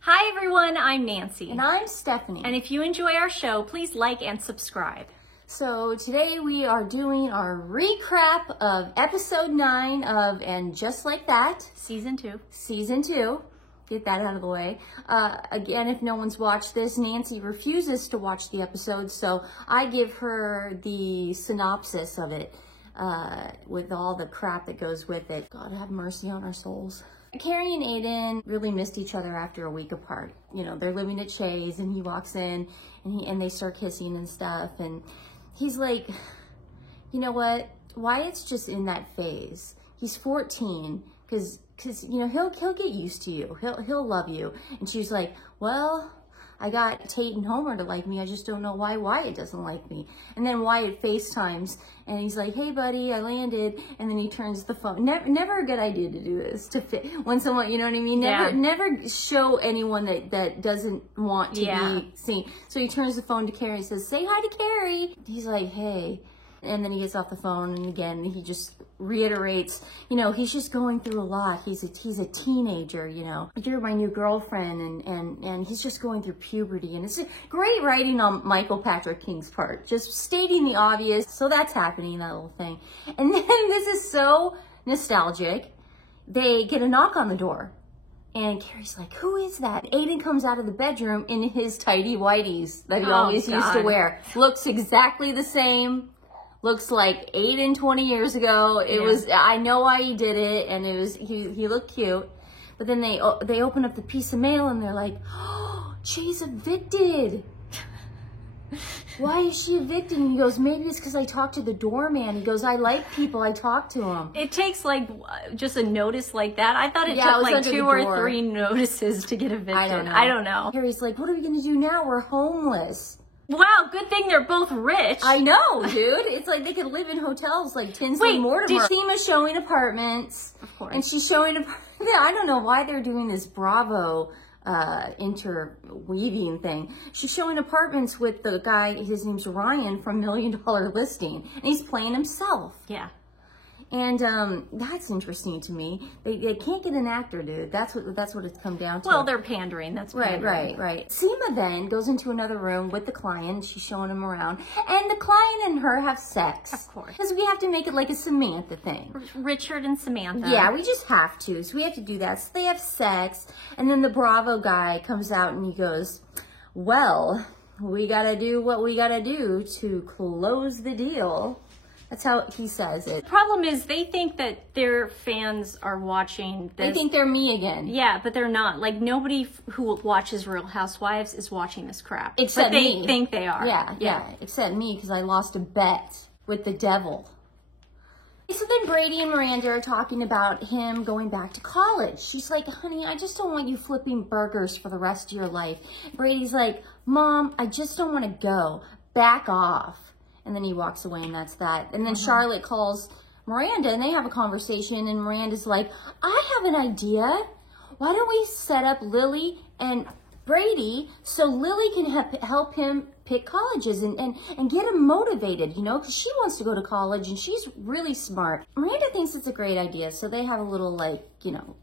Hi everyone, I'm Nancy. And I'm Stephanie. And if you enjoy our show, please like and subscribe. So today we are doing our recap of episode 9 of And Just Like That. Season 2. Season 2. Get that out of the way. Again, if no one's watched this, Nancy refuses to watch the episode, so I give her the synopsis of it with all the crap that goes with it. God have mercy on our souls. Carrie and Aiden really missed each other after a week apart. You know, they're living at Shay's and he walks in and they start kissing and stuff. And he's like, you know what? Wyatt's just in that phase. He's 14 because you know, he'll get used to you. He'll love you. And she's like, well, I got Tate and Homer to like me. I just don't know why Wyatt doesn't like me. And then Wyatt FaceTimes and he's like, hey buddy, I landed. And then he turns the phone. Never a good idea to do this, to fit when someone, you know what I mean? Never show anyone that doesn't want to be seen. So he turns the phone to Carrie and says, say hi to Carrie. He's like, hey. And then he gets off the phone and again, he just reiterates, you know, he's just going through a lot. He's a teenager, you know. You're my new girlfriend and he's just going through puberty. And it's great writing on Michael Patrick King's part, just stating the obvious. So that's happening, that little thing. And then this is so nostalgic. They get a knock on the door. And Carrie's like, who is that? Aiden comes out of the bedroom in his tidy whities that he always used to wear. Looks exactly the same. Looks like Aiden 20 years ago. It was, I know why he did it, and it was, he looked cute. But then they open up the piece of mail and they're like, oh, Jay's evicted. Why is she evicted? And he goes, maybe it's because I talked to the doorman. He goes, I like people, I talk to them. It takes like just a notice like that. I thought it took like 2 or 3 notices to get evicted. I don't know. Harry's like, what are we going to do now? We're homeless. Wow, good thing they're both rich. I know, dude. It's like they could live in hotels like Tinsley Mortimer. Seema's showing apartments. Of course. And she's showing I don't know why they're doing this Bravo interweaving thing. She's showing apartments with the guy, his name's Ryan from $1 Million Listing. And he's playing himself. Yeah. And that's interesting to me. They can't get an actor, dude. That's what it's come down to. Well, they're pandering. That's pandering. Right. Seema then goes into another room with the client. She's showing him around, and the client and her have sex. Of course, because we have to make it like a Samantha thing. Richard and Samantha. Yeah, we just have to. So we have to do that. So they have sex, and then the Bravo guy comes out and he goes, "Well, we gotta do what we gotta do to close the deal." That's how he says it. The problem is they think that their fans are watching this. They think they're me again. Yeah, but they're not. Like, nobody who watches Real Housewives is watching this crap. Except me. But they think they are. Yeah. Except me, because I lost a bet with the devil. So then Brady and Miranda are talking about him going back to college. She's like, honey, I just don't want you flipping burgers for the rest of your life. Brady's like, Mom, I just don't want to go. Back off. And then he walks away, and that's that. And then Charlotte calls Miranda, and they have a conversation, and Miranda's like, I have an idea. Why don't we set up Lily and Brady so Lily can help him pick colleges and get him motivated, you know, because she wants to go to college, and she's really smart. Miranda thinks it's a great idea, so they have a little, like, you know,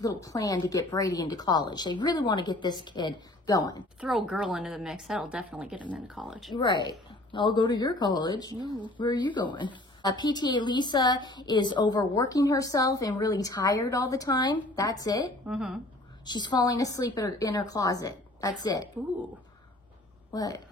little plan to get Brady into college. They really want to get this kid going. Throw a girl into the mix. That'll definitely get him into college. Right. I'll go to your college. No. Where are you going? PTA Lisa is overworking herself and really tired all the time. That's it. Mm-hmm. She's falling asleep in her closet. That's it. Ooh. What?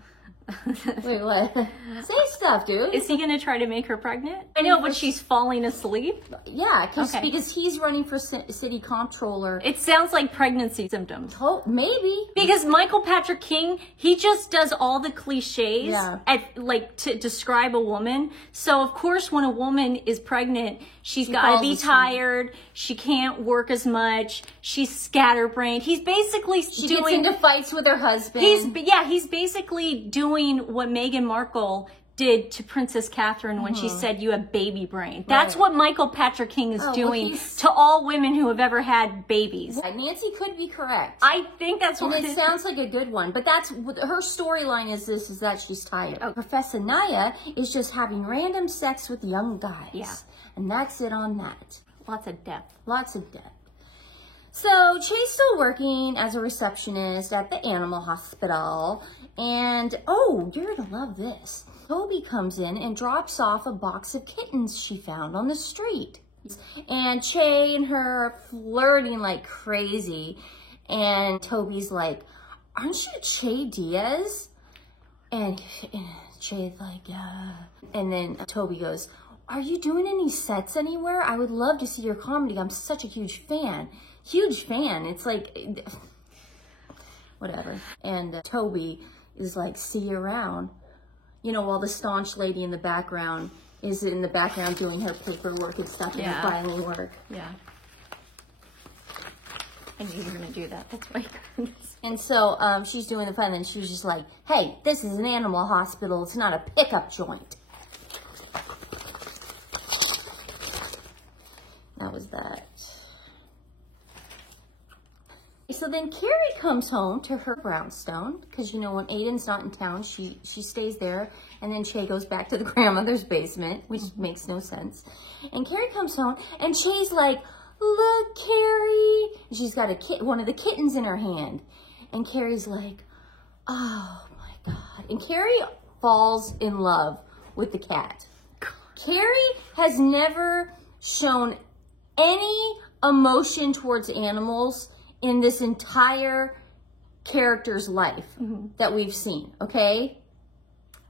Wait, what? Say stuff, dude. Is he going to try to make her pregnant? I know, but she's falling asleep? Yeah, because he's running for city comptroller. It sounds like pregnancy symptoms. Oh, maybe. Because Michael Patrick King, he just does all the cliches to describe a woman. So, of course, when a woman is pregnant, she's got to be tired. She can't work as much. She's scatterbrained. He's basically She gets into fights with her husband. He's basically doing what Meghan Markle did to Princess Catherine when she said you have baby brain. That's what Michael Patrick King is doing to all women who have ever had babies. Yeah, Nancy could be correct. I think that's what it sounds like a good one, but that's her storyline is that she's tired. Oh. Professor Naya is just having random sex with young guys. Yeah. And that's it on that. Lots of depth. Lots of depth. So Che's still working as a receptionist at the animal hospital. And, oh, you're going to love this. Toby comes in and drops off a box of kittens she found on the street. And Che and her are flirting like crazy. And Toby's like, aren't you Che Diaz? And Che's like, yeah. And then Toby goes, are you doing any sets anywhere? I would love to see your comedy. I'm such a huge fan. Huge fan. It's like, whatever. And Toby is like, see you around. You know, while the staunch lady in the background is in the background doing her paperwork and stuff and filing work. Yeah. I knew you were going to do that. That's why you And so she's doing the fun, and she was just like, hey, this is an animal hospital. It's not a pickup joint. That was that. So then Carrie comes home to her brownstone, because, you know, when Aiden's not in town, she stays there, and then Che goes back to the grandmother's basement, which makes no sense. And Carrie comes home, and Che's like, look, Carrie. And she's got one of the kittens in her hand. And Carrie's like, oh, my God. And Carrie falls in love with the cat. Carrie has never shown any emotion towards animals in this entire character's life that we've seen, okay?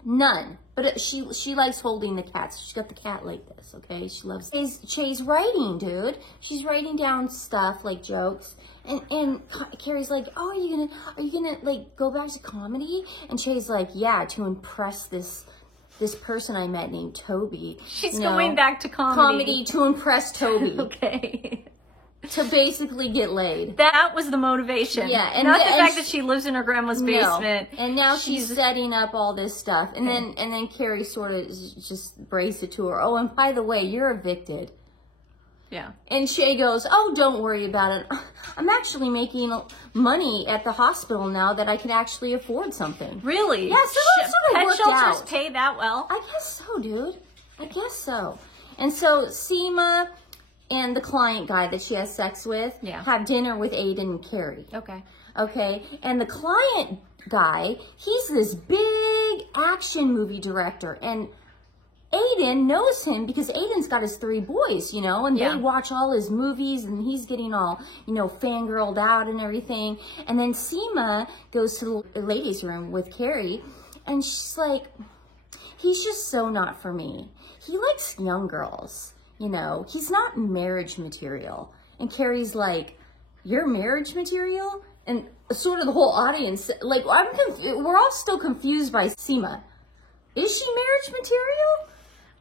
None. But she likes holding the cats. She's got the cat like this, okay? She loves Che's writing, dude. She's writing down stuff like jokes. And Carrie's like, oh, are you gonna like go back to comedy? And Che's like, yeah, to impress this person I met named Toby. She's going back to comedy. Comedy to impress Toby. Okay. To basically get laid. That was the motivation. Yeah. And not the fact that she lives in her grandma's basement. No. And now she's setting up all this stuff. And then Carrie sort of just braced it to her. Oh, and by the way, you're evicted. Yeah. And Che goes, oh, don't worry about it. I'm actually making money at the hospital now that I can actually afford something. Really? Yeah, so that sort of worked out. Pet shelters pay that well? I guess so, dude. I guess so. And so Seema and the client guy that she has sex with have dinner with Aiden and Carrie. Okay. Okay. And the client guy, he's this big action movie director. And Aiden knows him because Aiden's got his 3 boys, you know, and they watch all his movies, and he's getting all, you know, fangirled out and everything. And then Seema goes to the ladies' room with Carrie, and she's like, he's just so not for me. He likes young girls. You know, he's not marriage material. And Carrie's like, you're marriage material? And sort of the whole audience, like, we're all still confused by Seema. Is she marriage material?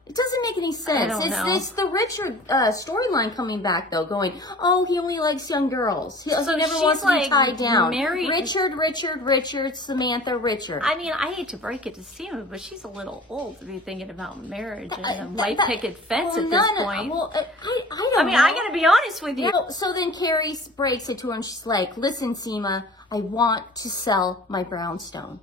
It doesn't make any sense. I don't know. It's the Richard storyline coming back, though, going, oh, he only likes young girls. He never wants to be tied down. Richard, Samantha, Richard. I mean, I hate to break it to Seema, but she's a little old to be thinking about marriage and a white picket fence at this point. Well, I don't know. I got to be honest with you. So then Carrie breaks it to her, and she's like, listen, Seema, I want to sell my brownstone.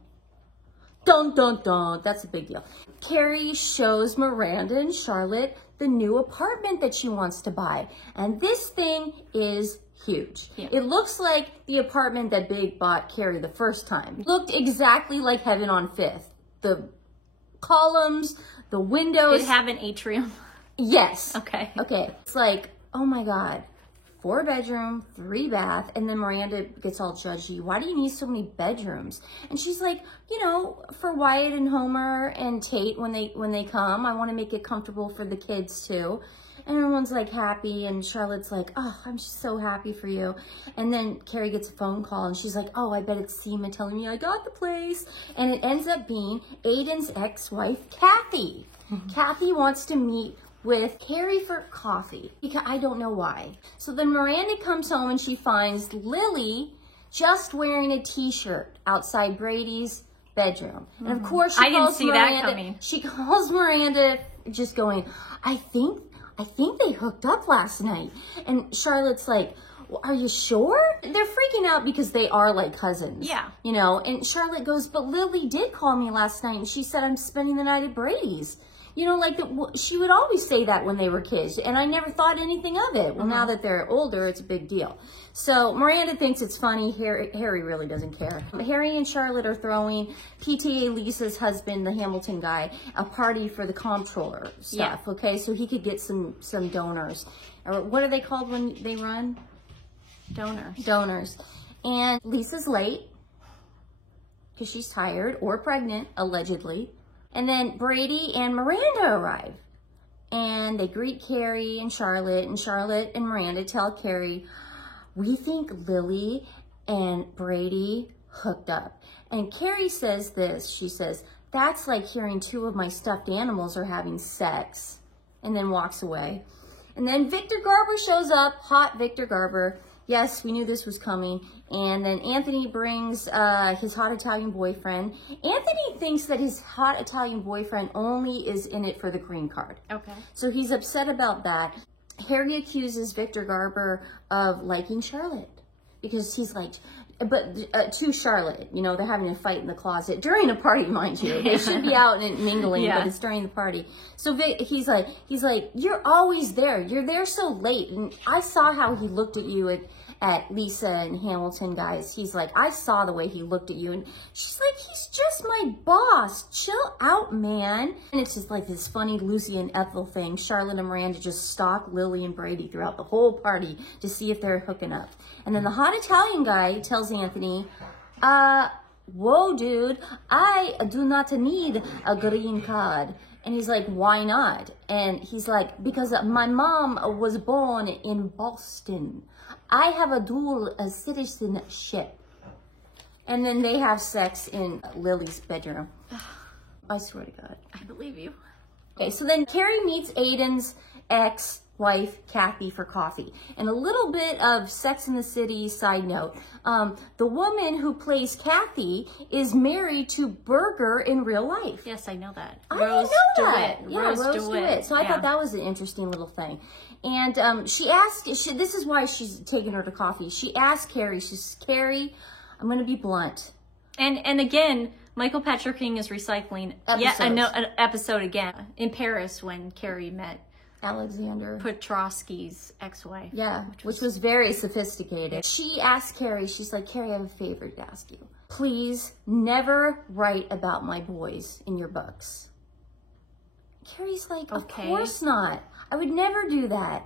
Dun, dun, dun. That's a big deal. Carrie shows Miranda and Charlotte the new apartment that she wants to buy. And this thing is huge. Yeah. It looks like the apartment that Big bought Carrie the first time. It looked exactly like Heaven on 5th. The columns, the windows. Did it have an atrium? Yes. Okay. Okay. It's like, oh my God. 4 bedroom, 3 bath, and then Miranda gets all judgy. Why do you need so many bedrooms? And she's like, you know, for Wyatt and Homer and Tate when they come, I want to make it comfortable for the kids too. And everyone's like happy, and Charlotte's like, oh, I'm just so happy for you. And then Carrie gets a phone call, and she's like, oh, I bet it's Seema telling me I got the place. And it ends up being Aiden's ex-wife, Kathy. Kathy wants to meet with Carrie for coffee, because I don't know why. So then Miranda comes home and she finds Lily just wearing a t-shirt outside Brady's bedroom. And of course I didn't see that coming. She calls Miranda just going, I think they hooked up last night. And Charlotte's like, well, are you sure? They're freaking out because they are like cousins. Yeah. You know, and Charlotte goes, but Lily did call me last night and she said I'm spending the night at Brady's. You know, like she would always say that when they were kids, and I never thought anything of it. Well, now that they're older, it's a big deal. So Miranda thinks it's funny. Harry really doesn't care. Harry and Charlotte are throwing PTA Lisa's husband, the Hamilton guy, a party for the comptroller stuff. Yeah. Okay, so he could get some donors. Or what are they called when they run? Donors. And Lisa's late because she's tired or pregnant, allegedly. And then Brady and Miranda arrive. And they greet Carrie and Charlotte and Miranda tell Carrie, we think Lily and Brady hooked up. And Carrie says this, she says, that's like hearing two of my stuffed animals are having sex. And then walks away. And then Victor Garber shows up, hot Victor Garber. Yes, we knew this was coming. And then Anthony brings his hot Italian boyfriend. Anthony thinks that his hot Italian boyfriend only is in it for the green card. Okay. So he's upset about that. Harry accuses Victor Garber of liking Charlotte. Because he's like, but to Charlotte, you know, they're having a fight in the closet during a party, mind you. They should be out and mingling, but it's during the party. So he's like, you're always there. You're there so late. And I saw how he looked at you at Lisa and Hamilton, guys. He's like, I saw the way he looked at you. And she's like, he's just my boss. Chill out, man. And it's just like this funny Lucy and Ethel thing. Charlotte and Miranda just stalk Lily and Brady throughout the whole party to see if they're hooking up. And then the hot Italian guy tells Anthony, whoa, dude, I do not need a green card. And he's like, why not? And he's like, because my mom was born in Boston. I have a dual citizenship. And then they have sex in Lily's bedroom. I swear to God. I believe you. Okay, so then Carrie meets Aiden's ex-wife, Kathy, for coffee. And a little bit of Sex and the City side note. The woman who plays Kathy is married to Berger in real life. Yes, I know that. Rose DeWitt. Yeah, Rose DeWitt. So I thought that was an interesting little thing. And she asked, this is why she's taking her to coffee. She asked Carrie, she says, Carrie, I'm going to be blunt. And again, Michael Patrick King is recycling an episode again in Paris when Carrie met Alexander Petrovsky's ex-wife. Yeah, which was very sophisticated. She asked Carrie, she's like, Carrie, I have a favor to ask you. Please never write about my boys in your books. Carrie's like, of course not. I would never do that.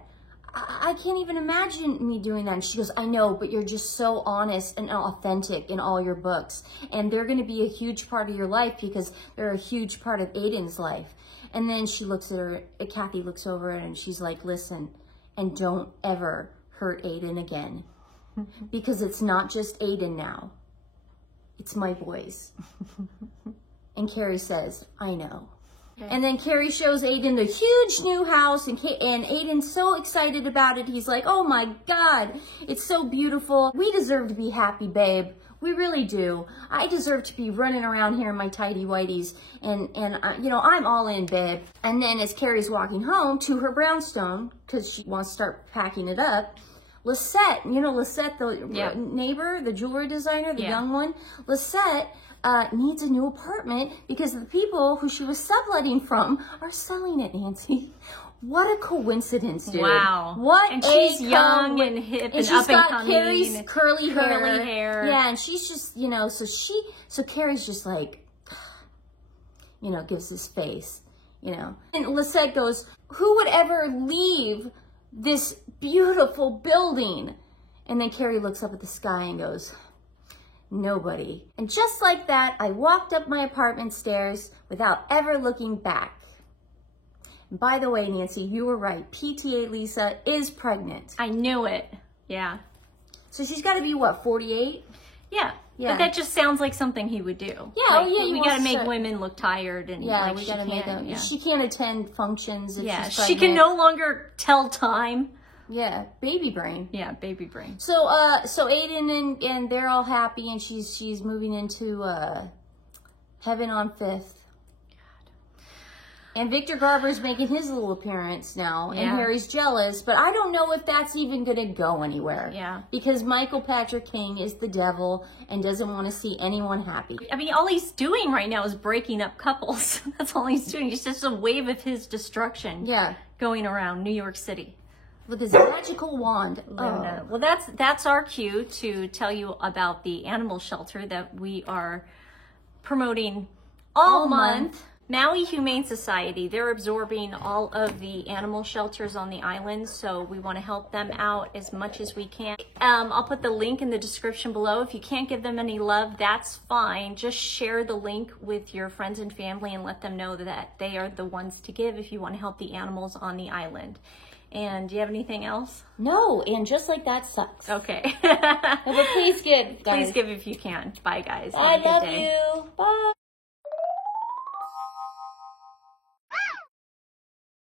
I can't even imagine me doing that. And she goes, I know, but you're just so honest and authentic in all your books. And they're going to be a huge part of your life because they're a huge part of Aiden's life. And then she looks at her, Kathy looks over and she's like, listen, and don't ever hurt Aiden again. Because it's not just Aiden now. It's my boys. And Carrie says, I know. Okay. And then Carrie shows Aiden the huge new house, and Aiden's so excited about it. He's like, oh my God, it's so beautiful. We deserve to be happy, babe. We really do. I deserve to be running around here in my tidy whities, and you know, I'm all in, babe. And then as Carrie's walking home to her brownstone, because she wants to start packing it up, Lisette, you know Lisette, the neighbor, the jewelry designer, the young one, Lisette needs a new apartment because the people who she was subletting from are selling it, Nancy. What a coincidence, dude. Wow. What and she's young and hip and up and coming. Carrie's curly hair. Yeah, and she's just, you know, so Carrie's just like, you know, gives this face, you know. And Lisette goes, who would ever leave this beautiful building? And then Carrie looks up at the sky and goes, nobody. And just like that, I walked up my apartment stairs without ever looking back. And by the way, Nancy, you were right. PTA Lisa is pregnant. I knew it. Yeah. So she's got to be, what, 48? Yeah. But that just sounds like something he would do. Yeah, like, we got to make women look tired. And like, we got to make them. Yeah. She can't attend functions if she's pregnant. She can no longer tell time. Yeah, baby brain. Yeah, baby brain. So Aiden and they're all happy, and she's moving into Heaven on 5th. God. And Victor Garber's making his little appearance now, and Harry's jealous, but I don't know if that's even going to go anywhere. Yeah. Because Michael Patrick King is the devil and doesn't want to see anyone happy. I mean, all he's doing right now is breaking up couples. That's all he's doing. It's just a wave of his destruction going around New York City. With his magical wand. Oh. Well, that's our cue to tell you about the animal shelter that we are promoting all month. Maui Humane Society, they're absorbing all of the animal shelters on the island, so we want to help them out as much as we can. I'll put the link in the description below. If you can't give them any love, that's fine. Just share the link with your friends and family and let them know that they are the ones to give if you want to help the animals on the island. And do you have anything else? No, and just like that sucks. Okay. But please give, guys. Please give if you can. Bye, guys. I love you. Bye.